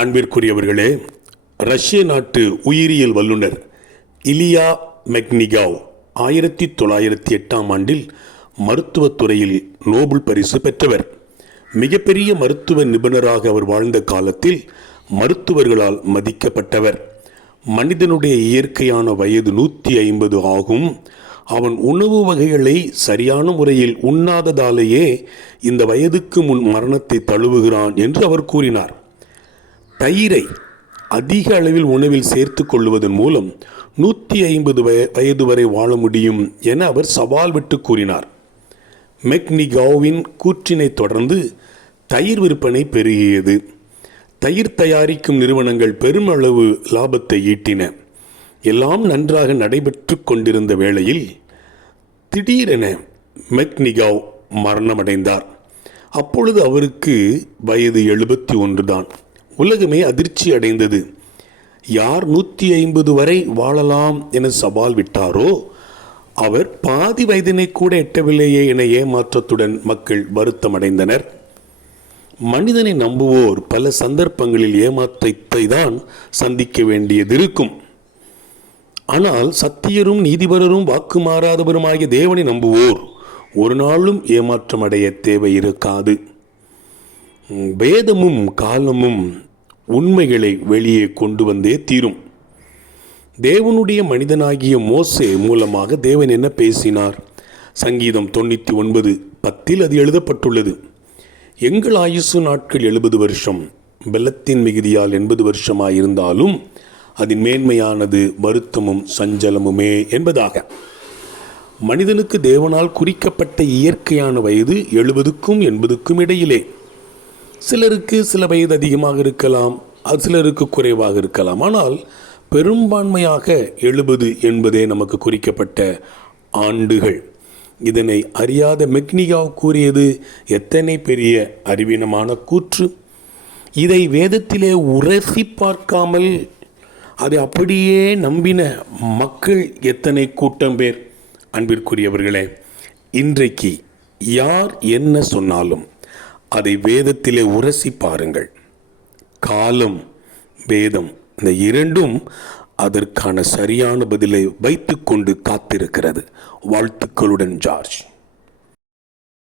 அன்பிற்குரியவர்களே ரஷ்ய நாட்டு உயிரியல் வல்லுனர் இலியா மெக்னிகாவ் ஆயிரத்தி தொள்ளாயிரத்தி எட்டாம் ஆண்டில் மருத்துவத் துறையில் நோபல் பரிசு பெற்றவர். மிகப்பெரிய மருத்துவ நிபுணராக அவர் வாழ்ந்த காலத்தில் மருத்துவர்களால் மதிக்கப்பட்டவர். மனிதனுடைய இயற்கையான வயது நூற்றி ஐம்பது ஆகும். அவன் உணவு வகைகளை சரியான முறையில் உண்ணாததாலேயே இந்த வயதுக்கு முன் மரணத்தை தழுவுகிறான் என்று அவர் கூறினார். தயிரை அதிக அளவில் உணவில் சேர்த்து கொள்வதன் மூலம் நூற்றி ஐம்பது வய வயது வரை வாழ முடியும் என அவர் சவால் விட்டு கூறினார். மெக்னிகாவின் கூற்றினைத் தொடர்ந்து தயிர் விற்பனை பெருகியது. தயிர் தயாரிக்கும் நிறுவனங்கள் பெருமளவு லாபத்தை ஈட்டின. எல்லாம் நன்றாக நடைபெற்று கொண்டிருந்த வேளையில் திடீரென மெக்னிகாவ் மரணமடைந்தார். அப்பொழுது அவருக்கு வயது எழுபத்தி ஒன்று தான். உலகமே அதிர்ச்சி அடைந்தது. யார் நூற்றி ஐம்பது வரை வாழலாம் என சவால் விட்டாரோ அவர் பாதி வயதினை கூட எட்டவில்லையே என ஏமாற்றத்துடன் மக்கள் வருத்தமடைந்தனர். மனிதனை நம்புவோர் பல சந்தர்ப்பங்களில் ஏமாற்றத்தை தான் சந்திக்க வேண்டியதிருக்கும். ஆனால் சத்தியரும் நீதிபரரும் வாக்கு மாறாதவருமாகிய தேவனை நம்புவோர் ஒரு நாளும் ஏமாற்றம் அடைய தேவை இருக்காது வேதமும் காலமும் உண்மைகளை வெளியே கொண்டு வந்தே தீரும். தேவனுடைய மனிதனாகிய மோசே மூலமாக தேவன் என்ன பேசினார்? சங்கீதம் தொண்ணூற்றி ஒன்பது பத்தில் அது எழுதப்பட்டுள்ளது. எங்கள் ஆயுசு நாட்கள் எழுபது வருஷம் வெள்ளத்தின் மிகுதியால் எண்பது வருஷமாயிருந்தாலும் அதன் மேன்மையானது வருத்தமும் சஞ்சலமுமே என்பதாக. மனிதனுக்கு தேவனால் குறிக்கப்பட்ட இயற்கையான வயது எழுபதுக்கும் எண்பதுக்கும் இடையிலே. சிலருக்கு சில வயது அதிகமாக இருக்கலாம் அது சிலருக்கு குறைவாக இருக்கலாம். ஆனால் பெரும்பான்மையாக எழுபது என்பதே நமக்கு குறிக்கப்பட்ட ஆண்டுகள். இதனை அறியாத மெக்னிகாவ் கூறியது எத்தனை பெரிய அறிவீனமான கூற்று. இதை வேதத்திலே உரசி பார்க்காமல் அதை அப்படியே நம்பின மக்கள் எத்தனை கூட்டம் பேர்? அன்பிற்குரியவர்களே இன்றைக்கு யார் என்ன சொன்னாலும் அதை வேதத்திலே உரசி பாருங்கள். காலம் வேதம். இந்த இரண்டும் அதற்கான சரியான பதிலை வைத்துக்கொண்டு காத்திருக்கிறது. வாழ்த்துக்களுடன் ஜார்ஜ்.